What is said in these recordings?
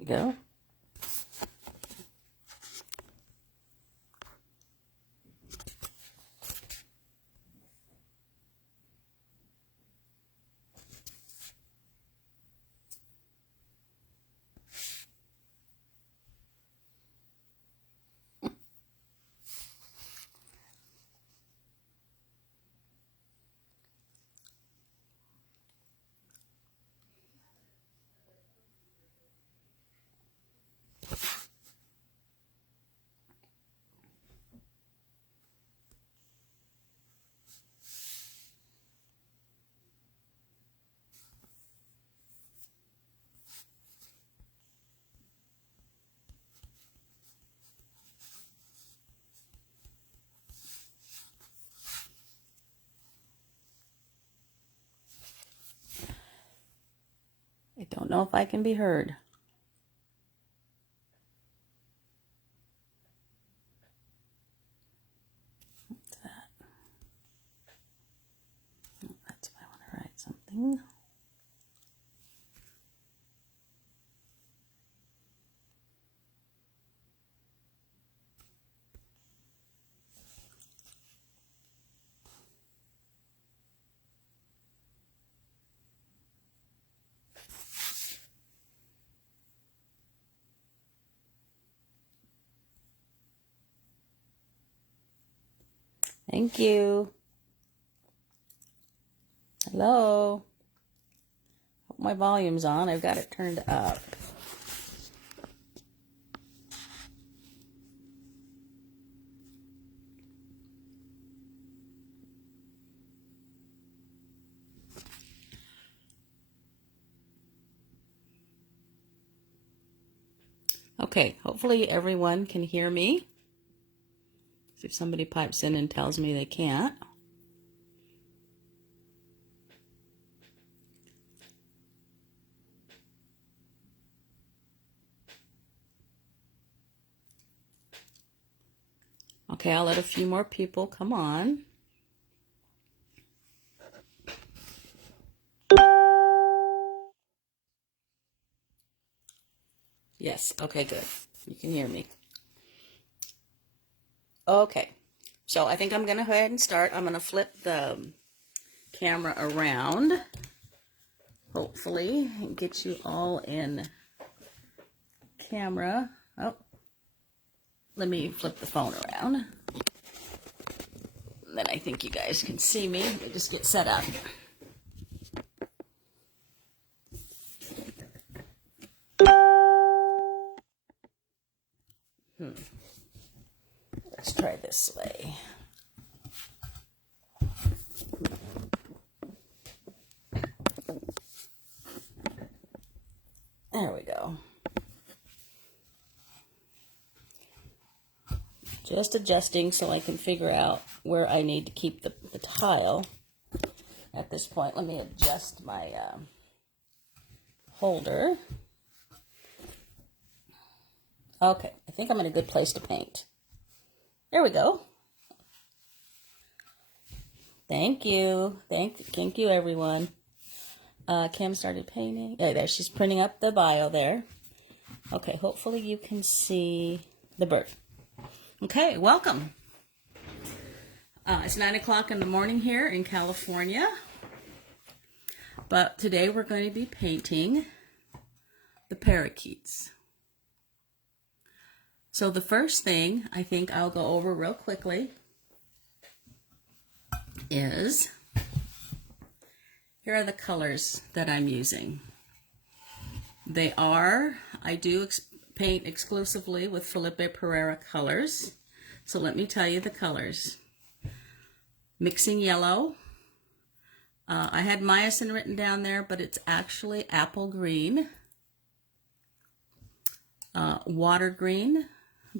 you go. I don't know if I can be heard. What's that? Oh, that's why I want to write something. Thank you. Hello. Hope my volume's on. I've got it turned up. Okay, hopefully everyone can hear me. See if somebody pipes in and tells me they can't. Okay, I'll let a few more people come on. Yes, okay, good. You can hear me. Okay, so I think I'm going to go ahead and start. I'm going to flip the camera around, hopefully, and get you all in camera. Oh, let me flip the phone around. Then I think you guys can see me. Let me just get set up. Let's try this way. There we go. Just adjusting so I can figure out where I need to keep the tile at this point. Let me adjust my holder. Okay, I think I'm in a good place to paint. There we go. Thank you. Thank you, everyone. Kim started painting. There, she's printing up the bio there. Okay, hopefully you can see the bird. Okay, welcome. It's 9 o'clock in the morning here in California. But today we're going to be painting the parakeets. So the first thing I think I'll go over real quickly is, here are the colors that I'm using. I do paint exclusively with Felipe Pereira colors. So let me tell you the colors. Mixing yellow. I had myosin written down there, but it's actually apple green. Water green.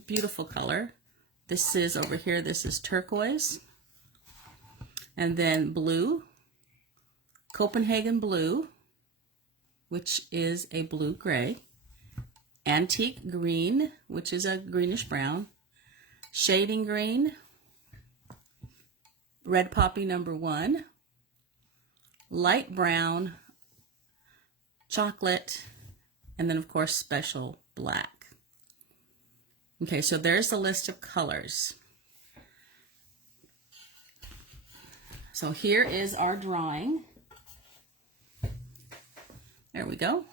Beautiful color. This is over here, this is turquoise. And then blue, Copenhagen blue, which is a blue-gray. Antique green, which is a greenish brown. Shading green, red poppy number 1. Light brown, chocolate, and then of course special black. Okay, so there's the list of colors. So here is our drawing. There we go.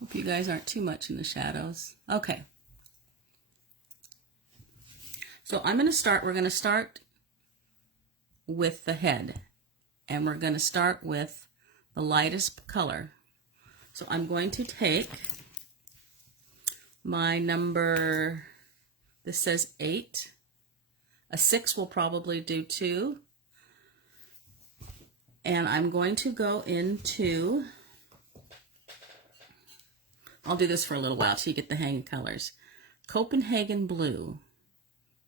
Hope you guys aren't too much in the shadows. Okay. So we're going to start with the head, and we're going to start with the lightest color. So I'm going to take my number, this says 8. A 6 will probably do too. And I'm going to go into, I'll do this for a little while till you get the hang of colors. Copenhagen blue.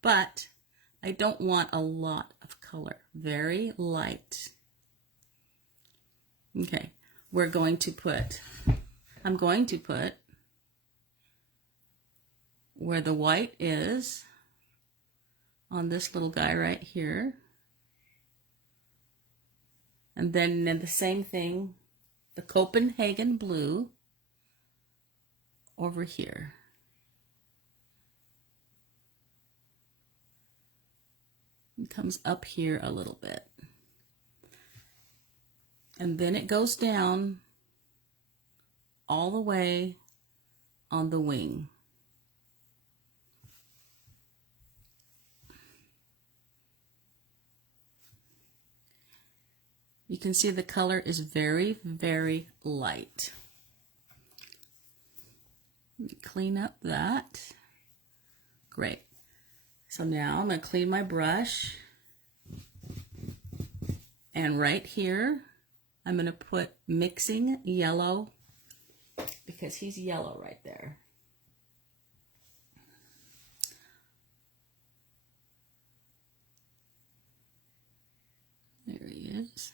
But I don't want a lot of color. Very light. Okay. I'm going to put where the white is on this little guy right here. And then the same thing, the Copenhagen blue over here. It comes up here a little bit. And then it goes down all the way on the wing. You can see the color is very, very light. Clean up that. Great. So now I'm going to clean my brush. And right here, I'm going to put mixing yellow, because he's yellow right there. There he is.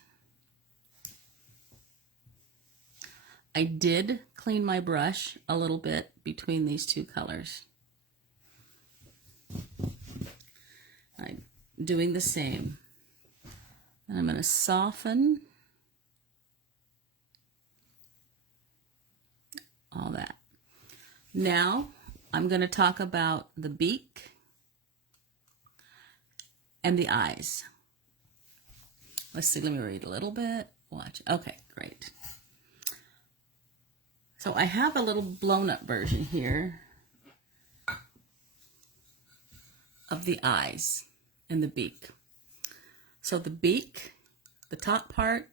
I did clean my brush a little bit between these two colors. I'm doing the same. And I'm going to soften all that. Now I'm going to talk about the beak and the eyes. Let's see, let me read a little bit. Watch. Okay, great. So I have a little blown up version here of the eyes and the beak. So the beak, the top part,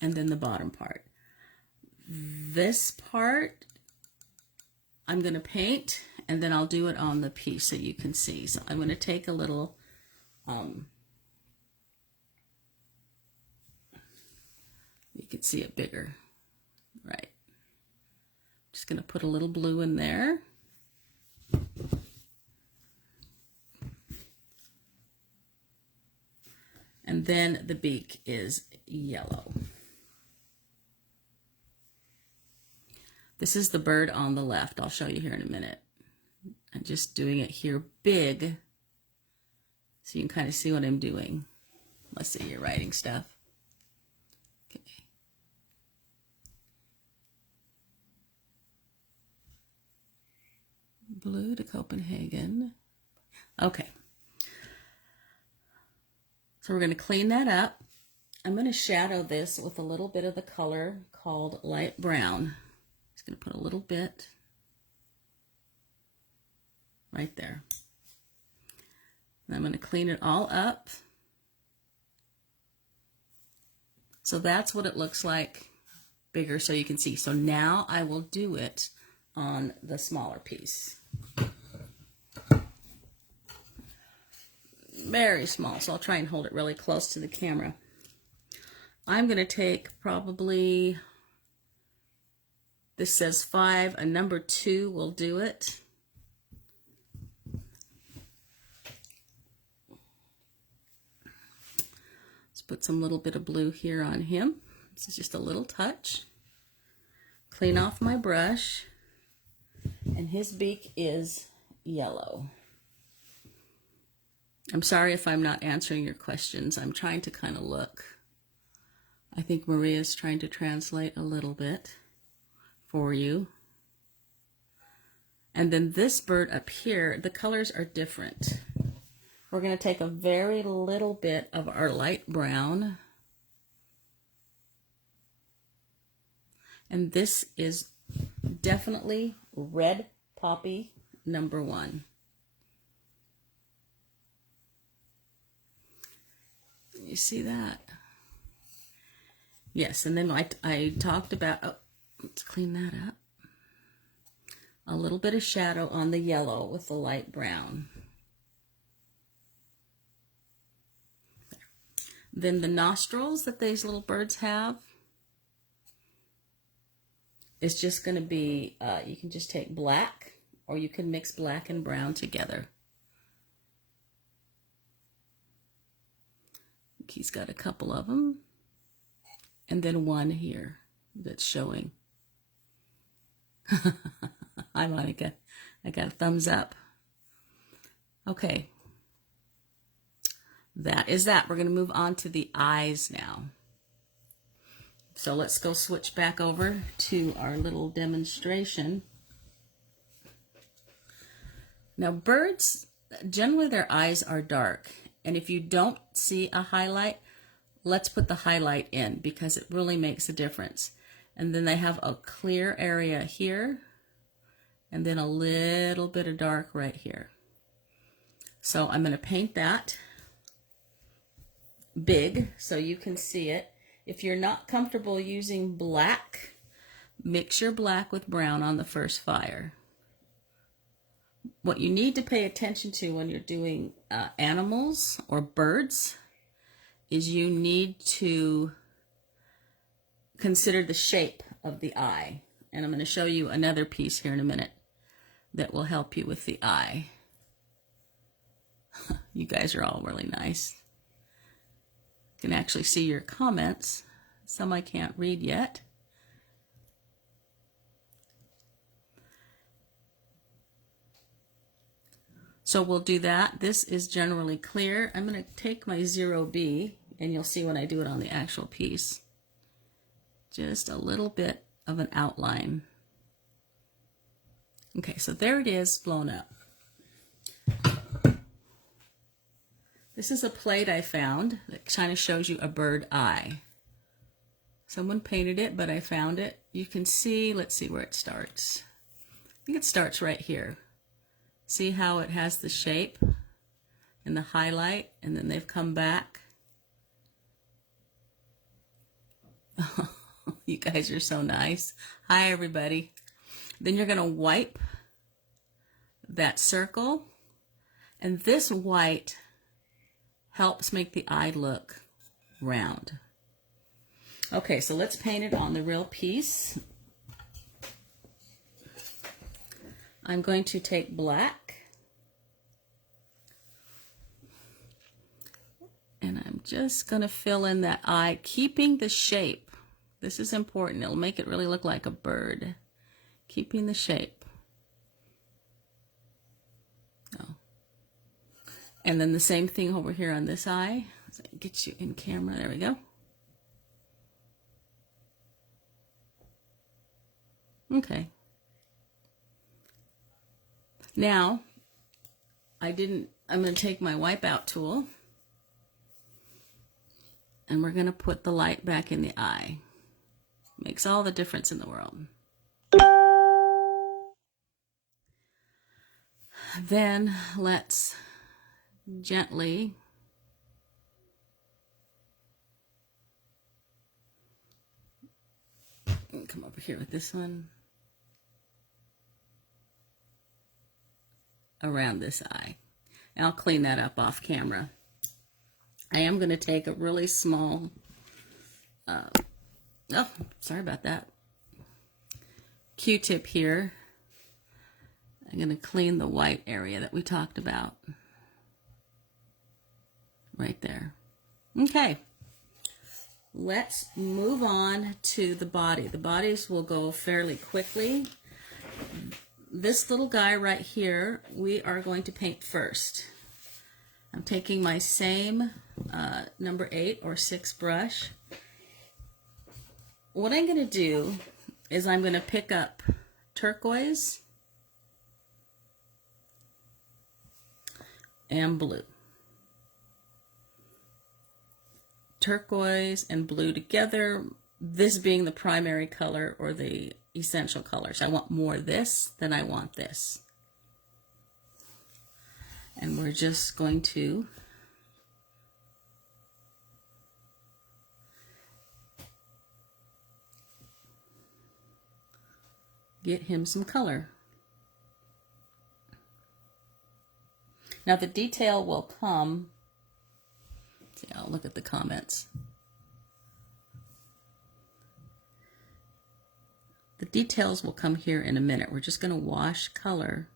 and then the bottom part. This part I'm going to paint, and then I'll do it on the piece so you can see. So I'm going to take a little, you can see it bigger, right? Just going to put a little blue in there. And then the beak is yellow. This is the bird on the left. I'll show you here in a minute. I'm just doing it here big so you can kind of see what I'm doing. Let's see, you're writing stuff. Okay. Blue to Copenhagen. Okay. So we're going to clean that up. I'm going to shadow this with a little bit of the color called light brown. Just going to put a little bit right there. And I'm going to clean it all up. So that's what it looks like bigger so you can see. So now I will do it on the smaller piece. Very small, so I'll try and hold it really close to the camera. I'm going to take probably, this says 5, a number 2 will do it. Let's put some little bit of blue here on him. This is just a little touch. Clean off my brush, and his beak is yellow. I'm sorry if I'm not answering your questions. I'm trying to kind of look. I think Maria's trying to translate a little bit for you. And then this bird up here, the colors are different. We're going to take a very little bit of our light brown. And this is definitely red poppy number 1. You see that? Yes, and then I talked about, oh, let's clean that up. A little bit of shadow on the yellow with the light brown. There. Then the nostrils that these little birds have is just going to be, you can just take black, or you can mix black and brown together. He's got a couple of them, and then one here that's showing. Hi, Monica. I got a thumbs up. Okay. That is that. We're going to move on to the eyes now. So let's go switch back over to our little demonstration. Now, birds, generally their eyes are dark. And if you don't see a highlight, let's put the highlight in because it really makes a difference. And then they have a clear area here, and then a little bit of dark right here. So I'm going to paint that big so you can see it. If you're not comfortable using black, mix your black with brown on the first fire. What you need to pay attention to when you're doing animals or birds is you need to consider the shape of the eye. And I'm going to show you another piece here in a minute that will help you with the eye. You guys are all really nice. You can actually see your comments. Some I can't read yet. So we'll do that. This is generally clear. I'm going to take my 0B, and you'll see when I do it on the actual piece. Just a little bit of an outline. Okay, so there it is, blown up. This is a plate I found that kind of shows you a bird eye. Someone painted it, but I found it. You can see, let's see where it starts. I think it starts right here. See how it has the shape and the highlight, and then they've come back. You guys are so nice. Hi, everybody. Then you're going to wipe that circle, and this white helps make the eye look round. Okay, so let's paint it on the real piece. I'm going to take black, and I'm just going to fill in that eye, keeping the shape. This is important. It'll make it really look like a bird. Keeping the shape. Oh. And then the same thing over here on this eye. So get you in camera. There we go. Okay. Now, I'm going to take my wipeout tool, and we're going to put the light back in the eye. Makes all the difference in the world. Then let's gently come over here with this one around this eye. And I'll clean that up off camera. I am going to take a really small, oh, sorry about that, Q-tip here. I'm going to clean the white area that we talked about. Right there. Okay. Let's move on to the body. The bodies will go fairly quickly. This little guy right here, we are going to paint first. I'm taking my same number 8 or 6 brush, what I'm going to do is I'm going to pick up turquoise and blue. Turquoise and blue together, this being the primary color or the essential colors. I want more of this than I want this. And we're just going to get him some color. Now the detail will come, see, I'll look at the comments. The details will come here in a minute. We're just going to wash color.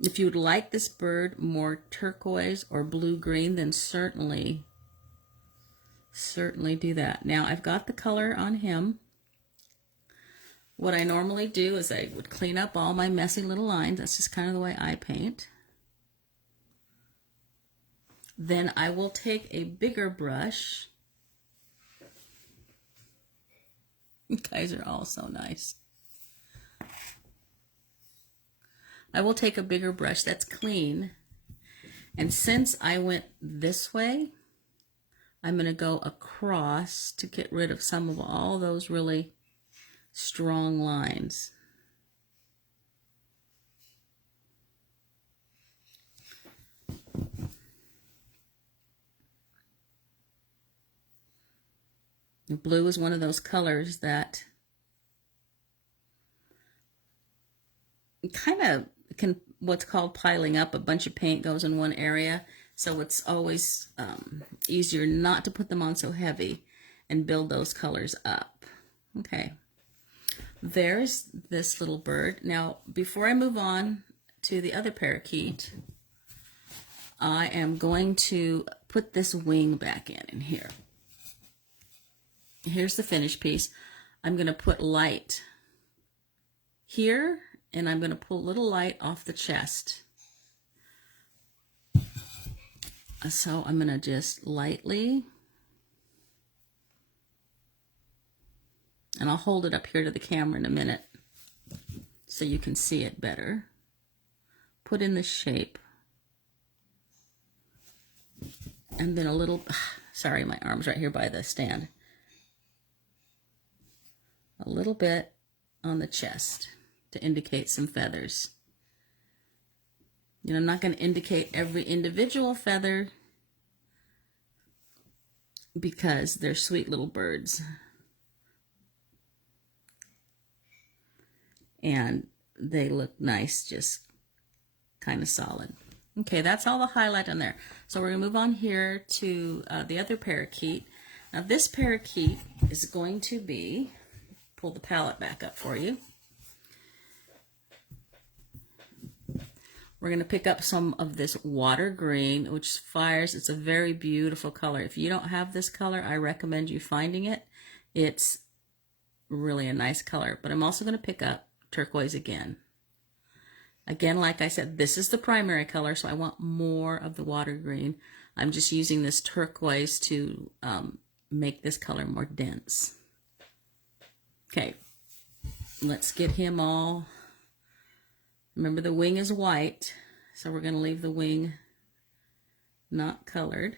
If you would like this bird more turquoise or blue-green, then certainly do that. Now I've got the color on him. What I normally do is I would clean up all my messy little lines. That's just kind of the way I paint. Then I will take a bigger brush. You guys are all so nice. I will take a bigger brush that's clean. And since I went this way, I'm going to go across to get rid of some of all those really strong lines. Blue is one of those colors that kind of can, what's called piling up. A bunch of paint goes in one area, so it's always easier not to put them on so heavy and build those colors up. Okay, there's this little bird. Now, before I move on to the other parakeet, I am going to put this wing back in here. Here's the finished piece. I'm going to put light here, and I'm going to pull a little light off the chest. So I'm going to just lightly, and I'll hold it up here to the camera in a minute so you can see it better. Put in the shape. And then a little, sorry, my arm's right here by the stand. A little bit on the chest to indicate some feathers. You know, I'm not going to indicate every individual feather because they're sweet little birds. And they look nice, just kind of solid. Okay, that's all the highlight on there. So we're going to move on here to the other parakeet. Now this parakeet is going to be, pull the palette back up for you. We're going to pick up some of this water green, which fires. It's a very beautiful color. If you don't have this color, I recommend you finding it. It's really a nice color. But I'm also going to pick up turquoise again. Again, like I said, this is the primary color, so I want more of the water green. I'm just using this turquoise to make this color more dense. Okay, let's get him all. Remember, the wing is white, so we're going to leave the wing not colored.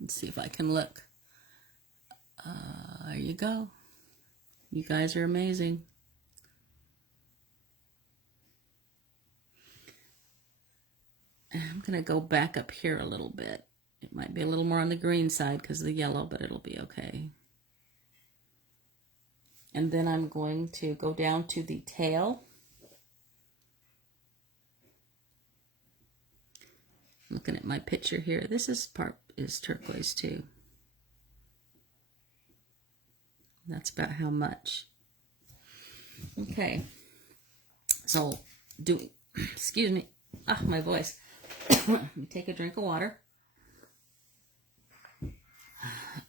Let's see if I can look. There you go. You guys are amazing. I'm going to go back up here a little bit. It might be a little more on the green side because of the yellow, but it'll be okay. And then I'm going to go down to the tail. Looking at my picture here, this is part is turquoise too. That's about how much. Okay. So excuse me. Ah, my voice. Let me take a drink of water.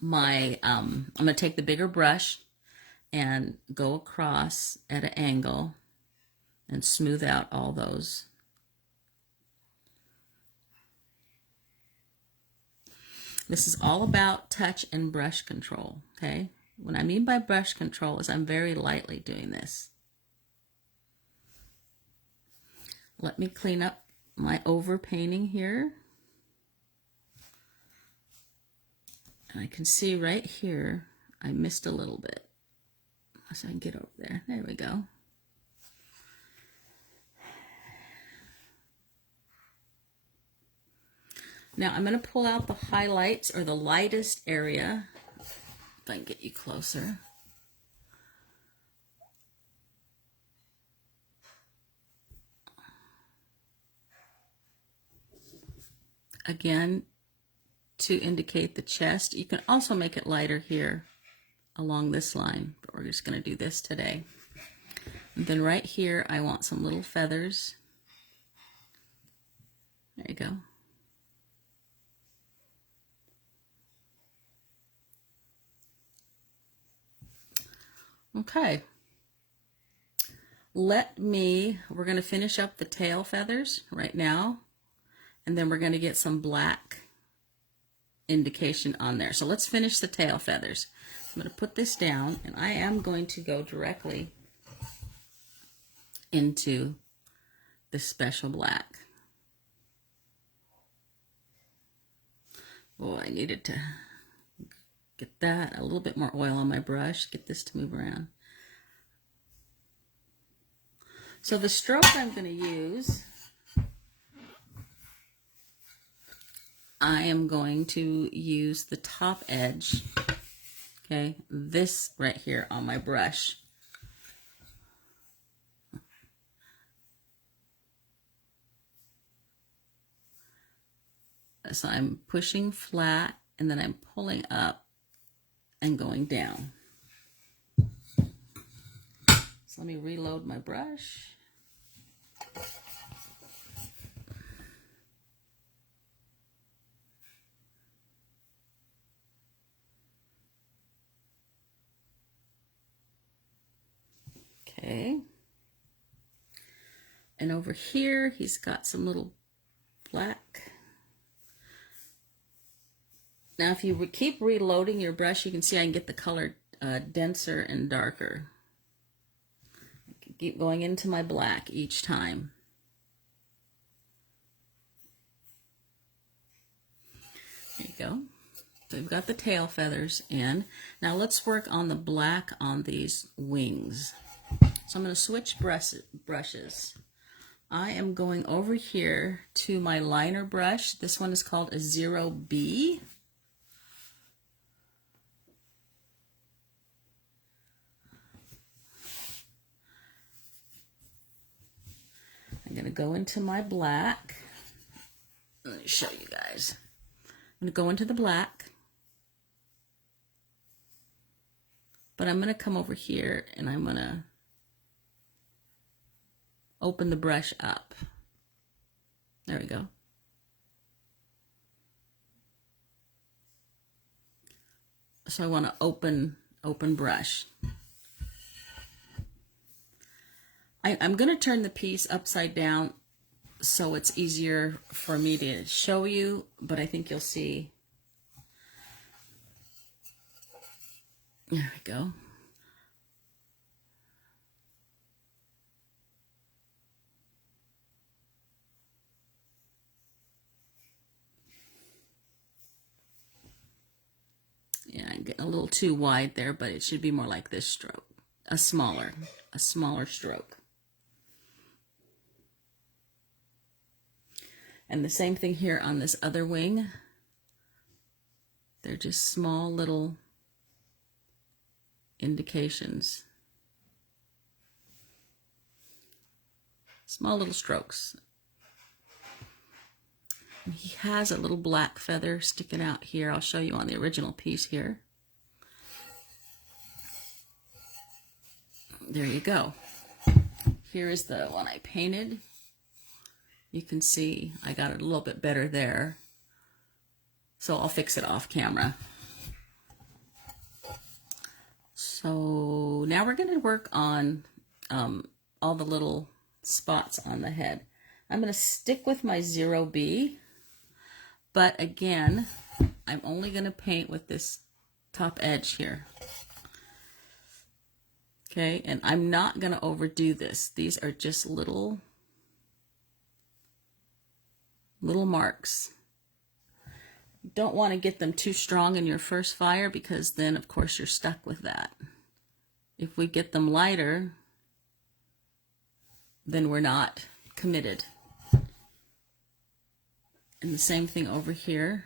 I'm going to take the bigger brush and go across at an angle and smooth out all those. This is all about touch and brush control, okay? What I mean by brush control is I'm very lightly doing this. Let me clean up my overpainting here. And I can see right here, I missed a little bit. So I can get over there. There we go. Now I'm going to pull out the highlights or the lightest area. If I can get you closer. Again, to indicate the chest. You can also make it lighter here along this line, but we're just going to do this today. And then right here, I want some little feathers. There you go. Okay. We're going to finish up the tail feathers right now, and then we're going to get some black indication on there. So let's finish the tail feathers. I'm going to put this down, and I am going to go directly into the special black. Boy, I needed to get that, a little bit more oil on my brush, get this to move around. So the stroke I'm going to use, I am going to use the top edge, okay, this right here on my brush. So I'm pushing flat and then I'm pulling up and going down. So let me reload my brush. Okay. And over here, he's got some little black. Now, if you keep reloading your brush, you can see I can get the color denser and darker. I can keep going into my black each time. There you go. So we've got the tail feathers in. Now let's work on the black on these wings. So I'm going to switch brushes. I am going over here to my liner brush. This one is called a 0B. I'm going to go into my black. Let me show you guys. I'm going to go into the black. But I'm going to come over here and I'm going to open the brush up. There we go. So I want to open brush. I'm going to turn the piece upside down so it's easier for me to show you, but I think you'll see. There we go. Yeah, I'm getting a little too wide there, but it should be more like this stroke. A smaller stroke. And the same thing here on this other wing. They're just small little indications. Small little strokes. And he has a little black feather sticking out here. I'll show you on the original piece here. There you go. Here is the one I painted. You can see I got it a little bit better there. So I'll fix it off camera. So now we're going to work on all the little spots on the head. I'm going to stick with my 0B, but again, I'm only going to paint with this top edge here. Okay, and I'm not going to overdo this. These are just little marks. You don't want to get them too strong in your first fire, because then of course you're stuck with that. If we get them lighter, then we're not committed. And the same thing over here.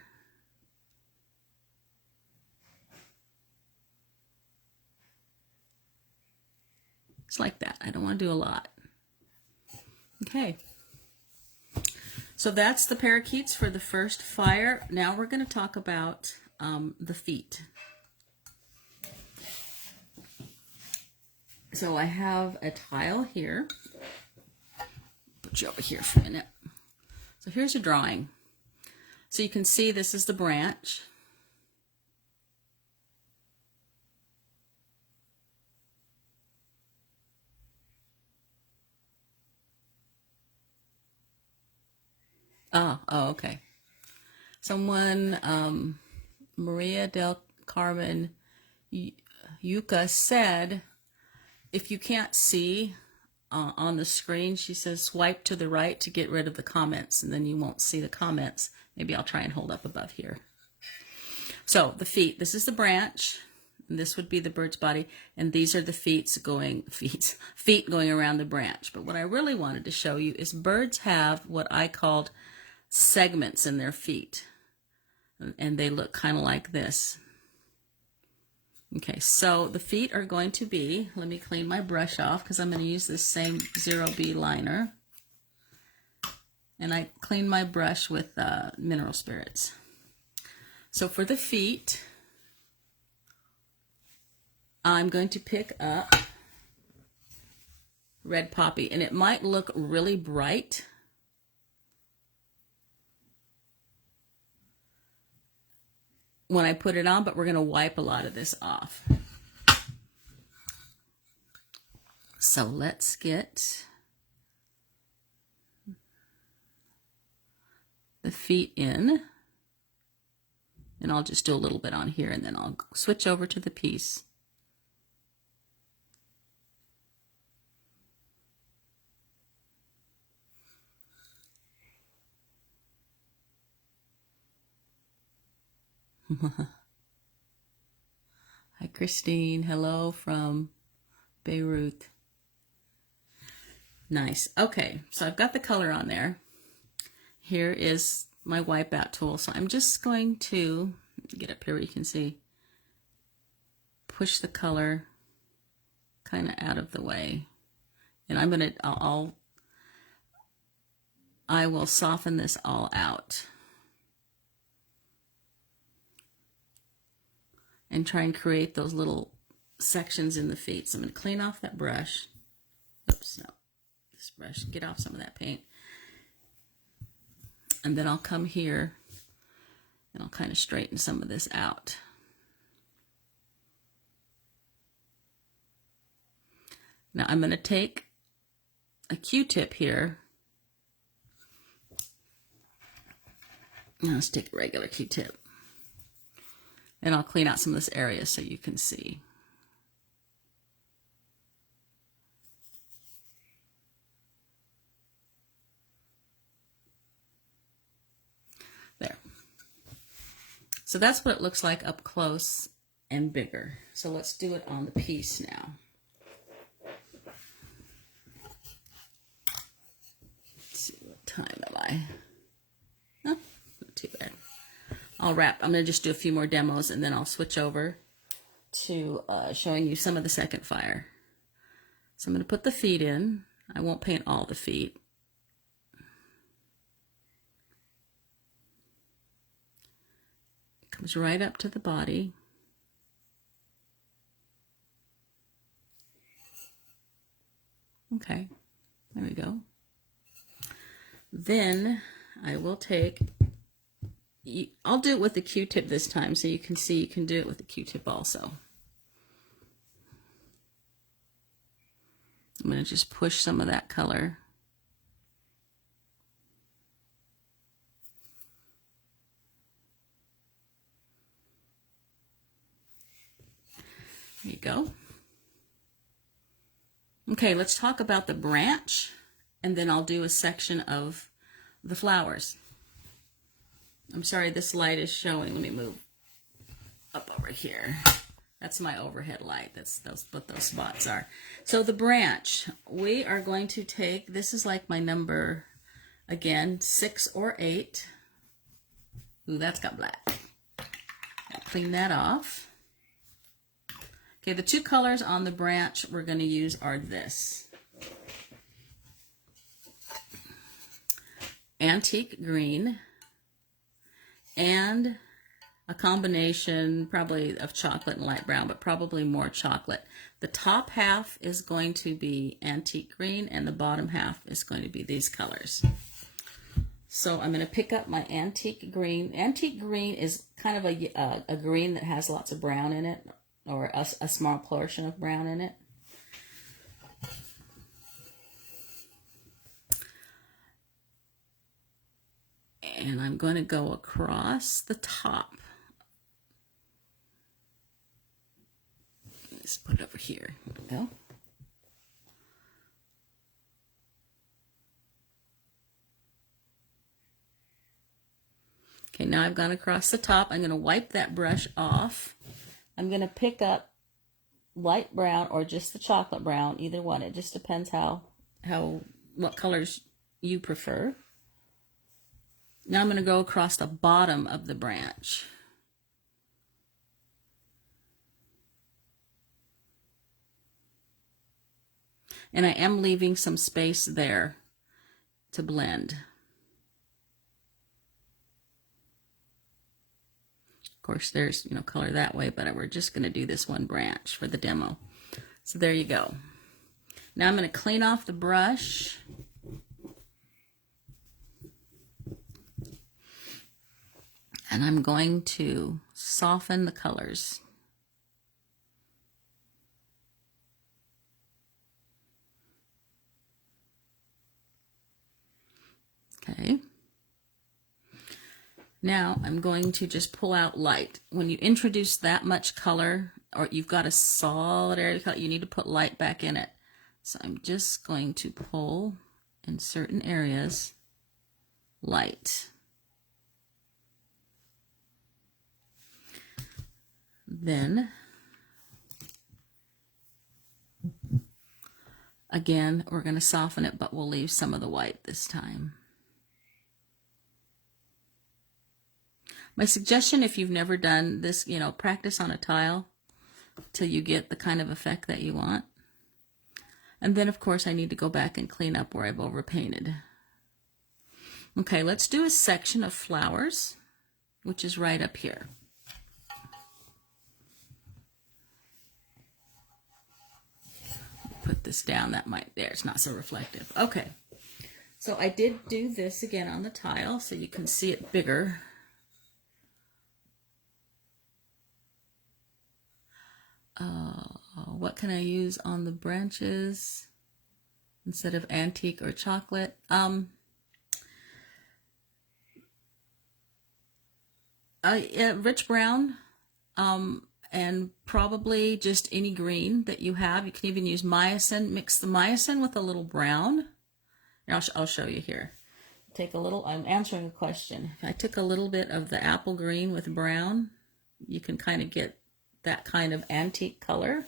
It's like that. I don't want to do a lot. Okay. So that's the parakeets for the first fire. Now we're going to talk about the feet. So I have a tile here. Put you over here for a minute. So here's a drawing. So you can see this is the branch. Oh, okay. Someone, Maria del Carmen Yuca said, if you can't see on the screen, she says, swipe to the right to get rid of the comments, and then you won't see the comments. Maybe I'll try and hold up above here. So the feet, this is the branch, and this would be the bird's body, and these are the feet going around the branch. But what I really wanted to show you is birds have what I called segments in their feet, and they look kind of like this. Okay, so the feet are going to be, let me clean my brush off because I'm going to use this same 0B liner, and I clean my brush with mineral spirits. So for the feet, I'm going to pick up red poppy, and it might look really bright when I put it on, but we're going to wipe a lot of this off. So let's get the feet in, and I'll just do a little bit on here, and then I'll switch over to the piece. Hi, Christine. Hello from Beirut. Nice. Okay, so I've got the color on there. Here is my wipeout tool. So I'm just going to get up here where you can see, push the color kind of out of the way. And I'm going to, I will soften this all out and try and create those little sections in the feet. So I'm going to clean off that brush. Oops, no, this brush, get off some of that paint. And then I'll come here and I'll kind of straighten some of this out. Now I'm going to take a Q-tip here. Let's take a regular Q-tip. And I'll clean out some of this area so you can see. There. So that's what it looks like up close and bigger. So let's do it on the piece now. Let's see, what time am I? Oh, not too bad. I'll wrap. I'm going to just do a few more demos, and then I'll switch over to showing you some of the second fire. So I'm going to put the feet in. I won't paint all the feet. It comes right up to the body. Okay, there we go. Then I will take, I'll do it with the Q-tip this time so you can see you can do it with the Q-tip also. I'm going to just push some of that color There you go. Okay, let's talk about the branch, and then I'll do a section of the flowers. I'm sorry, this light is showing. Let me move up over here. That's my overhead light. That's what those spots are. So the branch, we are going to take, this is like my number, again, 6 or 8. Ooh, that's got black. I'll clean that off. Okay, the 2 colors on the branch we're going to use are this. Antique green and a combination probably of chocolate and light brown, but probably more chocolate. The top half is going to be antique green and the bottom half is going to be these colors. So I'm going to pick up my antique green. Antique green is kind of a green that has lots of brown in it, or a small portion of brown in it. And I'm going to go across the top. Let's put it over here. There we go. Okay, now I've gone across the top. I'm going to wipe that brush off. I'm going to pick up light brown or just the chocolate brown, either one. It just depends what colors you prefer. Now I'm going to go across the bottom of the branch. And I am leaving some space there to blend. Of course, there's, color that way, but we're just going to do this one branch for the demo. So there you go. Now I'm going to clean off the brush. And I'm going to soften the colors. Okay. Now I'm going to just pull out light. When you introduce that much color, or you've got a solid area of color, you need to put light back in it. So I'm just going to pull in certain areas light. Then, again, we're going to soften it, but we'll leave some of the white this time. My suggestion, if you've never done this, practice on a tile till you get the kind of effect that you want. And then, of course, I need to go back and clean up where I've overpainted. Okay, let's do a section of flowers, which is right up here. Put this down, there, it's not so reflective. Okay, so I did do this again on the tile so you can see it bigger. What can I use on the branches instead of antique or chocolate? Rich brown, and probably just any green that you have. You can even use myosin. Mix the myosin with a little brown. Here, I'll show you here. Take a little, I'm answering a question. If I took a little bit of the apple green with brown, you can kind of get that kind of antique color.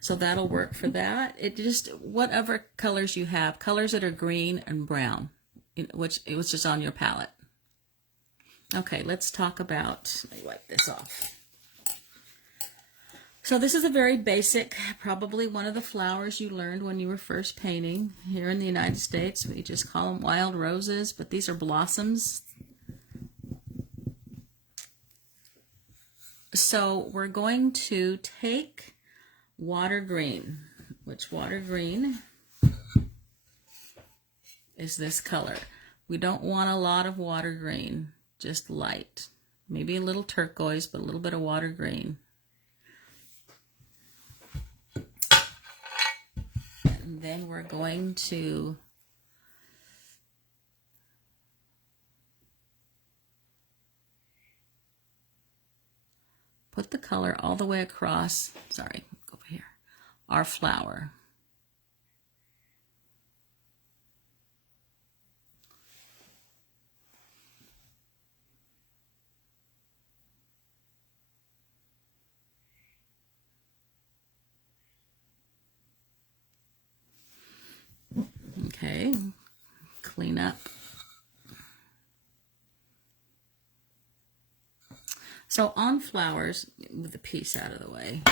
So that'll work for that. It just, whatever colors you have, colors that are green and brown, which it was just on your palette. Okay, let's talk about, let me wipe this off. So this is a very basic, probably one of the flowers you learned when you were first painting. Here in the United States, we just call them wild roses, but these are blossoms. So we're going to take water green, which water green is this color. We don't want a lot of water green, just light. Maybe a little turquoise, but a little bit of water green. And then we're going to put the color all the way across, sorry, over here, our flower. Okay, clean up. So on flowers, with the piece out of the way,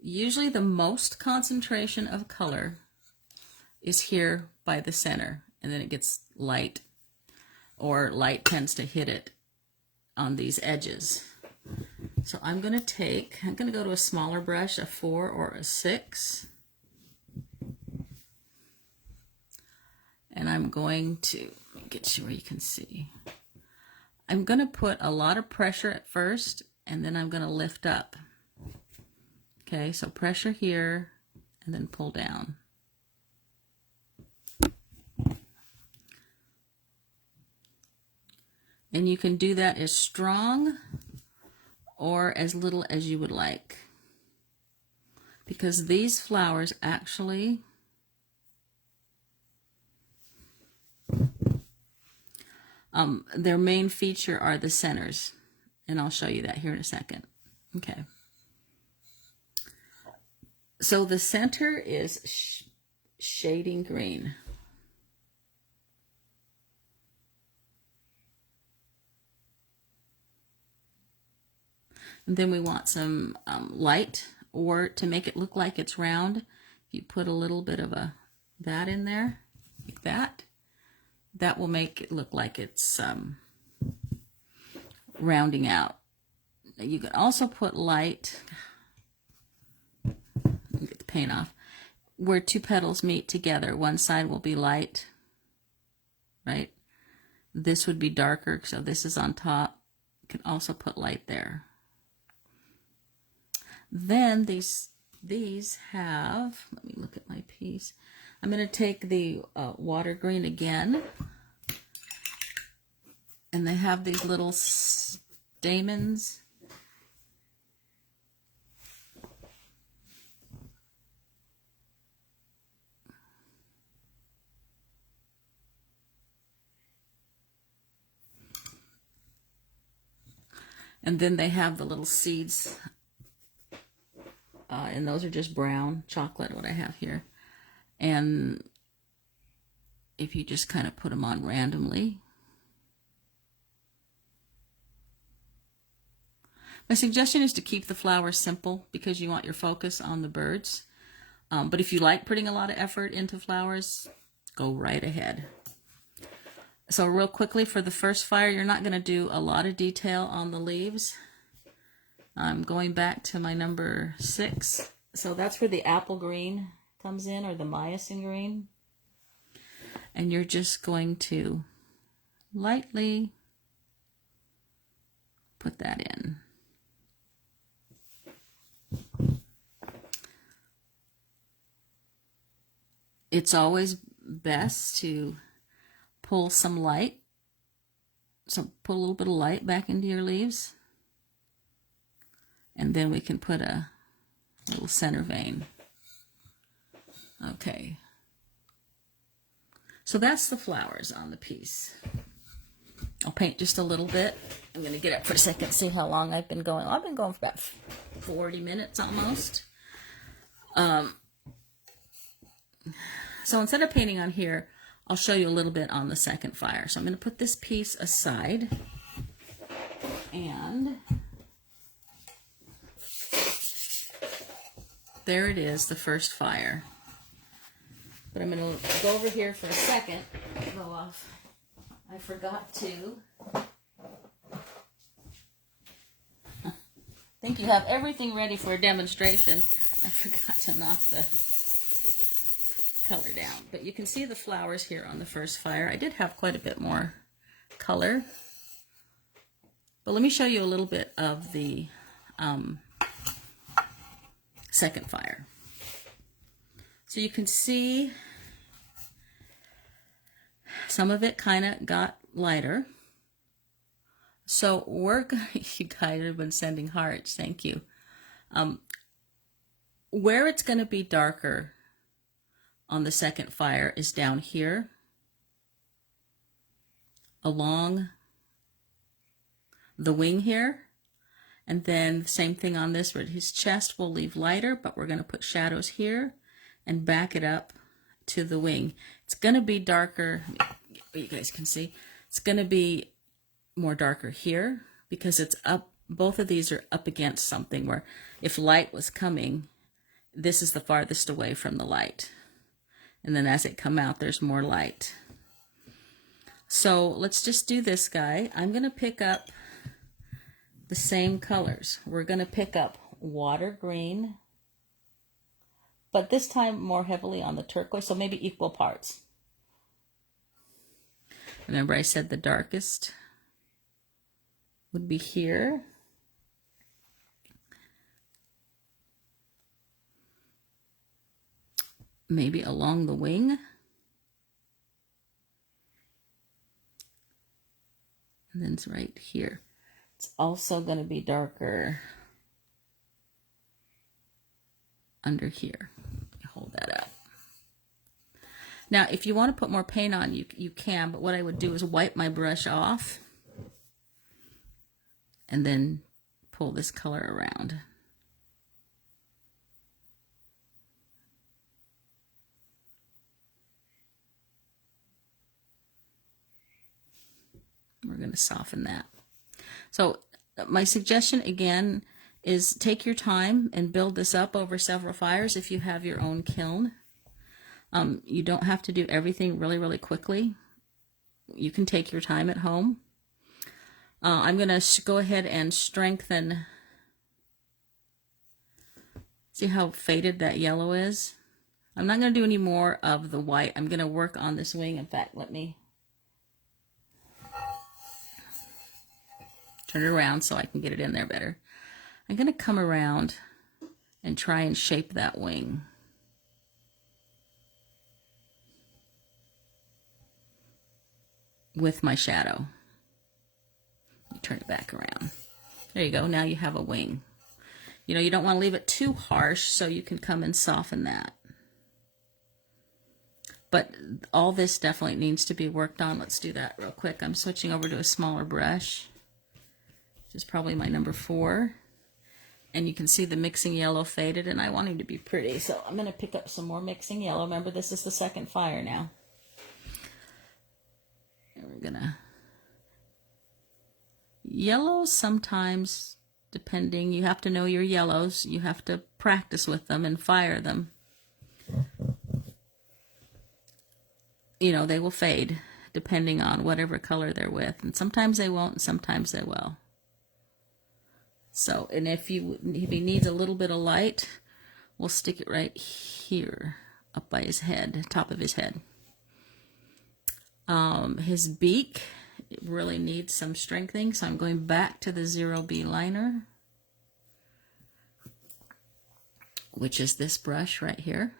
usually the most concentration of color is here by the center, and then it gets light, or light tends to hit it on these edges. So I'm going to go to a smaller brush, a 4 or a 6. And I'm going to get you where you can see. I'm going to put a lot of pressure at first, and then I'm going to lift up. Okay, so pressure here, and then pull down. And you can do that as strong or as little as you would like, because these flowers actually their main feature are the centers, and I'll show you that here in a second. Okay, so the center is shading green. And then we want some light, or to make it look like it's round, you put a little bit of that in there, like that. That will make it look like it's rounding out. You can also put light, get the paint off, where two petals meet together. One side will be light, right? This would be darker, so this is on top. You can also put light there. Then these have, let me look at my piece. I'm going to take the water green again, and they have these little stamens. And then they have the little seeds, and those are just brown chocolate, what I have here. And if you just kind of put them on randomly. My suggestion is to keep the flowers simple, because you want your focus on the birds. But if you like putting a lot of effort into flowers, go right ahead. So real quickly, for the first fire, you're not going to do a lot of detail on the leaves. I'm going back to my number 6. So that's where the apple green comes in, or the myosin green. And you're just going to lightly put that in. It's always best to pull some light. So pull a little bit of light back into your leaves. And then we can put a little center vein. Okay. So that's the flowers on the piece. I'll paint just a little bit. I'm going to get up for a second, see how long I've been going. I've been going for about 40 minutes almost. So instead of painting on here, I'll show you a little bit on the second fire. So I'm going to put this piece aside, and there it is, the first fire. But I'm going to go over here for a second, go off. I forgot to. I think you have everything ready for a demonstration. I forgot to knock the color down. But you can see the flowers here on the first fire. I did have quite a bit more color. But let me show you a little bit of the second fire. So you can see some of it kind of got lighter. So we're going you guys have been sending hearts. Thank you. Where it's going to be darker on the second fire is down here along the wing here. And then same thing on this, but his chest will leave lighter, but we're going to put shadows here and back it up to the wing. It's going to be darker. You guys can see it's going to be more darker here because it's up. Both of these are up against something where if light was coming, this is the farthest away from the light. And then as it come out, there's more light. So let's just do this guy. I'm going to pick up the same colors. We're going to pick up water green, but this time more heavily on the turquoise, so maybe equal parts. Remember I said the darkest would be here. Maybe along the wing. And then it's right here. It's also going to be darker under here. Hold that up. Now, if you want to put more paint on, you can, but what I would do is wipe my brush off and then pull this color around. We're going to soften that. So my suggestion again is take your time and build this up over several fires if you have your own kiln. You don't have to do everything really, really quickly. You can take your time at home. I'm going to go ahead and strengthen. See how faded that yellow is? I'm not going to do any more of the white. I'm going to work on this wing. In fact, let me turn it around so I can get it in there better. I'm going to come around and try and shape that wing. With my shadow. Turn it back around. There you go. Now you have a wing. You know, you don't want to leave it too harsh, so you can come and soften that. But all this definitely needs to be worked on. Let's do that real quick. I'm switching over to a smaller brush, which is probably my number 4. And you can see the mixing yellow faded, and I want him to be pretty. So I'm going to pick up some more mixing yellow. Remember, this is the second fire now. And we're going to... Yellows sometimes, depending, you have to know your yellows. You have to practice with them and fire them. You know, they will fade depending on whatever color they're with. And sometimes they won't, and sometimes they will. So, and if he needs a little bit of light, we'll stick it right here, up by his head, top of his head. His beak, it really needs some strengthening, so I'm going back to the 0B liner, which is this brush right here.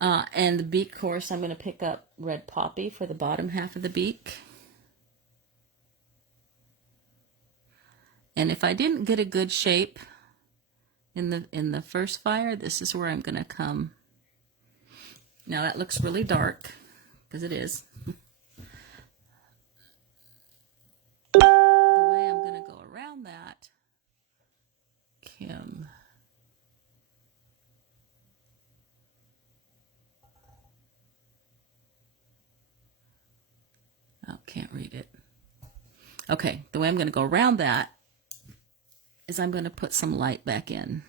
And the beak course, I'm going to pick up red poppy for the bottom half of the beak. And if I didn't get a good shape in the first fire, this is where I'm going to come. Now that looks really dark, because it is. The way I'm going to go around that, Kim. Oh, can't read it. Okay, the way I'm going to go around that is I'm going to put some light back in.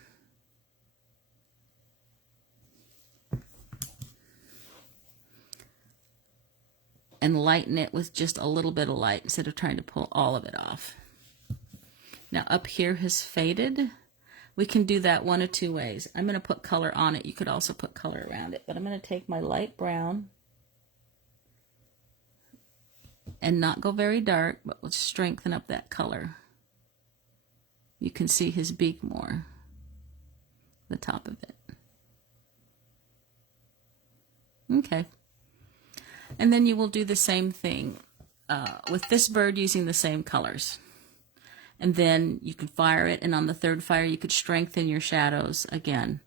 And lighten it with just a little bit of light instead of trying to pull all of it off. Now up here has faded. We can do that one of two ways. I'm going to put color on it. You could also put color around it. But I'm going to take my light brown and not go very dark, but we'll strengthen up that color. You can see his beak more, the top of it. Okay. And then you will do the same thing with this bird using the same colors. And then you could fire it, and on the third fire you could strengthen your shadows again.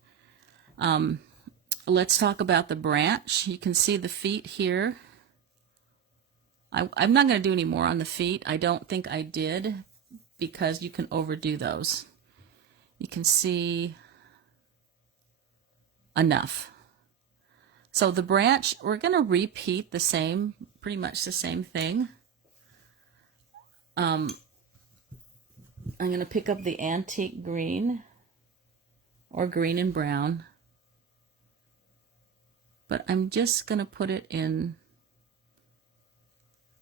Let's talk about the branch. You can see the feet here. I'm not going to do any more on the feet. I don't think I did, because you can overdo those. You can see enough. So the branch, we're going to repeat the same, pretty much the same thing. I'm going to pick up the antique green or green and brown, but I'm just going to put it in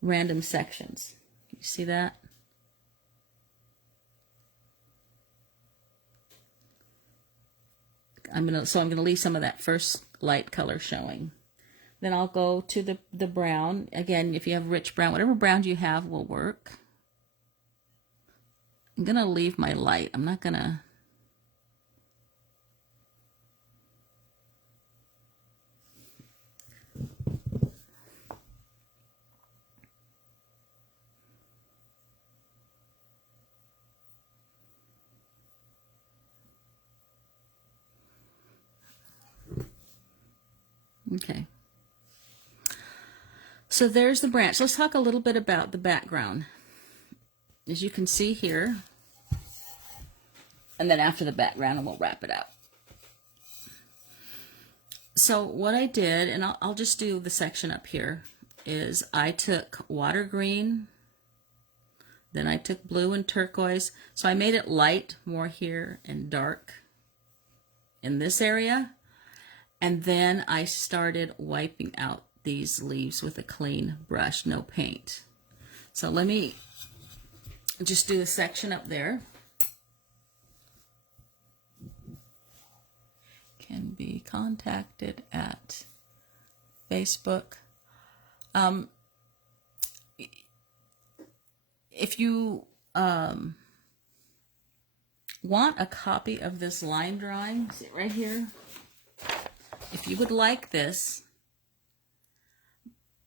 random sections. You see that? I'm going to leave some of that first light color showing. Then I'll go to the brown. Again, if you have rich brown, whatever brown you have will work. I'm going to leave my light. I'm not going to... Okay. So there's the branch. Let's talk a little bit about the background. As you can see here, and then after the background, and we'll wrap it out. So what I did, and I'll just do the section up here, is I took water green, then I took blue and turquoise. So I made it light more here and dark in this area. And then I started wiping out these leaves with a clean brush, no paint. So let me just do a section up there. Can be contacted at Facebook. If you want a copy of this line drawing, see it right here? If you would like this,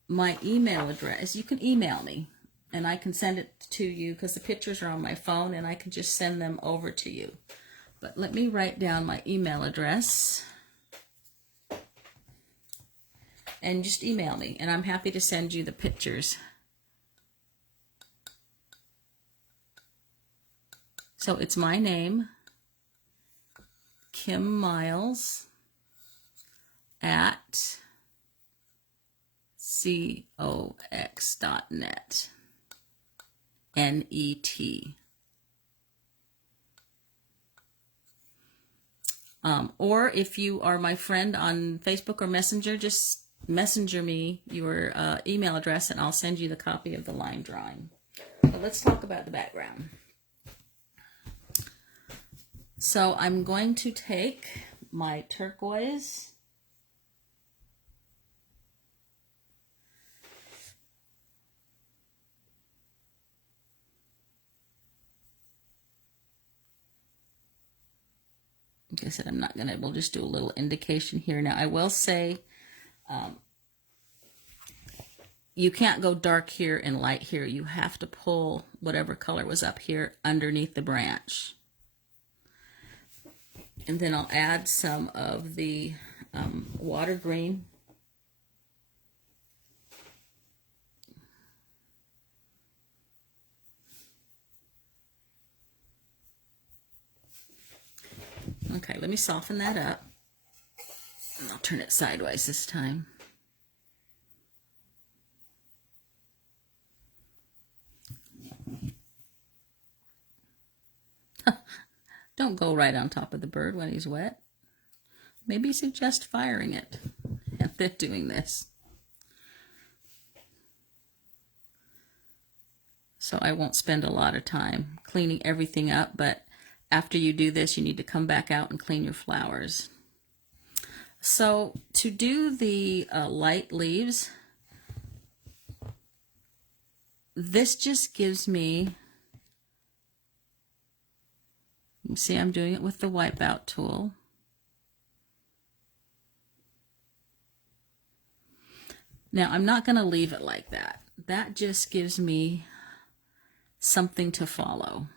my email address, you can email me and I can send it to you, because the pictures are on my phone and I can just send them over to you. But let me write down my email address and just email me, and I'm happy to send you the pictures. So it's my name, Kim Miles, at cox.net, N-E-T. Or if you are my friend on Facebook or Messenger, just messenger me your email address and I'll send you the copy of the line drawing. But let's talk about the background. So I'm going to take my turquoise, like I said, I'm not going to, we'll just do a little indication here. Now, I will say, you can't go dark here and light here. You have to pull whatever color was up here underneath the branch. And then I'll add some of the water green. Okay, let me soften that up. And I'll turn it sideways this time. Don't go right on top of the bird when he's wet. Maybe suggest firing it and then doing this. So I won't spend a lot of time cleaning everything up, but after you do this, you need to come back out and clean your flowers. So to do the light leaves, this just gives me, you see I'm doing it with the wipeout tool. Now, I'm not going to leave it like that. That just gives me something to follow.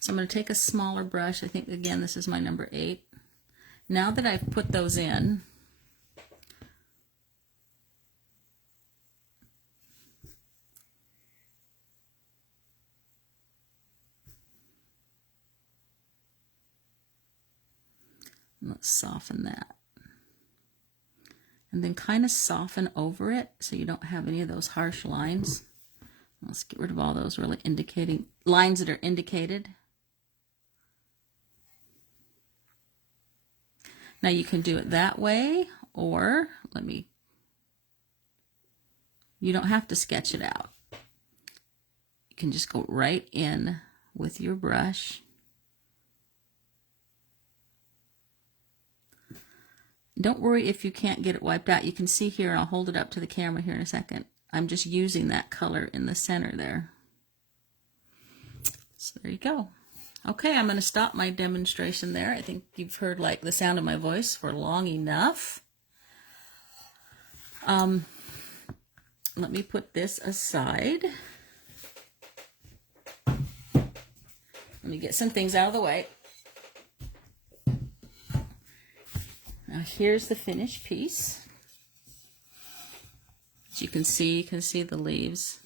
So I'm going to take a smaller brush. I think, again, this is my number 8. Now that I've put those in, let's soften that. And then kind of soften over it so you don't have any of those harsh lines. Let's get rid of all those really indicating lines that are indicated. Now you can do it that way, or you don't have to sketch it out. You can just go right in with your brush. Don't worry if you can't get it wiped out. You can see here, and I'll hold it up to the camera here in a second. I'm just using that color in the center there. So there you go. Okay, I'm going to stop my demonstration there. I think you've heard like the sound of my voice for long enough. Let me put this aside. Let me get some things out of the way. Now here's the finished piece. As you can see the leaves.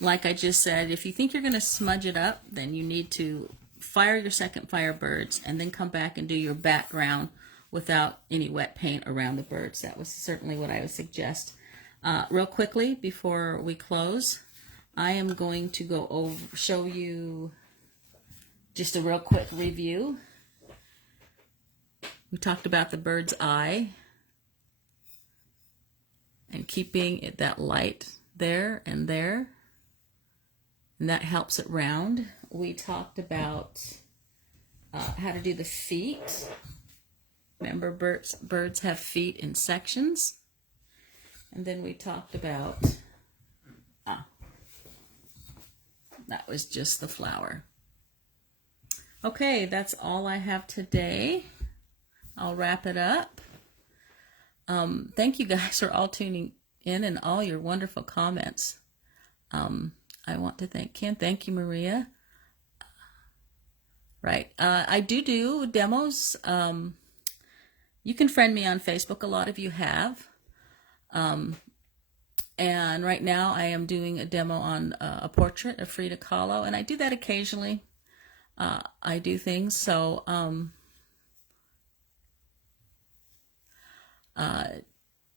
Like I just said, if you think you're going to smudge it up, then you need to fire your second fire birds and then come back and do your background without any wet paint around the birds. That was certainly what I would suggest. Real quickly, before we close, I am going to go over, show you just a real quick review. We talked about the bird's eye and keeping that light there and there. And that helps it round. We talked about how to do the feet. Remember, birds have feet in sections. And then we talked about, that was just the flower. Okay, that's all I have today. I'll wrap it up. Thank you guys for all tuning in and all your wonderful comments. I want to thank Ken. Thank you, Maria. Right. I do demos. You can friend me on Facebook. A lot of you have. And right now I am doing a demo on a portrait of Frida Kahlo. And I do that occasionally. I do things. So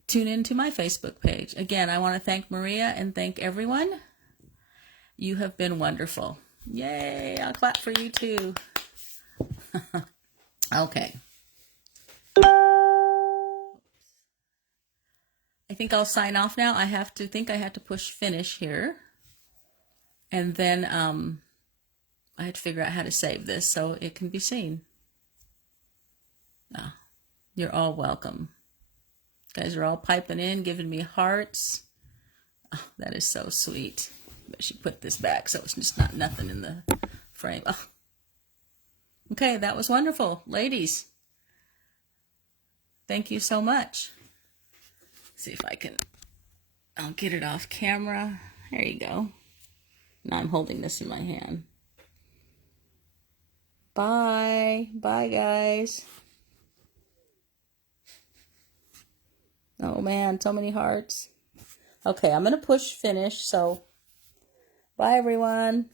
tune into my Facebook page. Again, I want to thank Maria and thank everyone. You have been wonderful. Yay, I'll clap for you too. Okay. I think I'll sign off now. I have to push finish here. And then I have to figure out how to save this so it can be seen. You're all welcome. You guys are all piping in, giving me hearts. Oh, that is so sweet. I should put this back so it's just not nothing in the frame. Oh. Okay, that was wonderful. Ladies, thank you so much. See if I'll get it off camera. There you go. Now I'm holding this in my hand. Bye. Bye, guys. Oh, man, so many hearts. Okay, I'm going to push finish, so bye, everyone.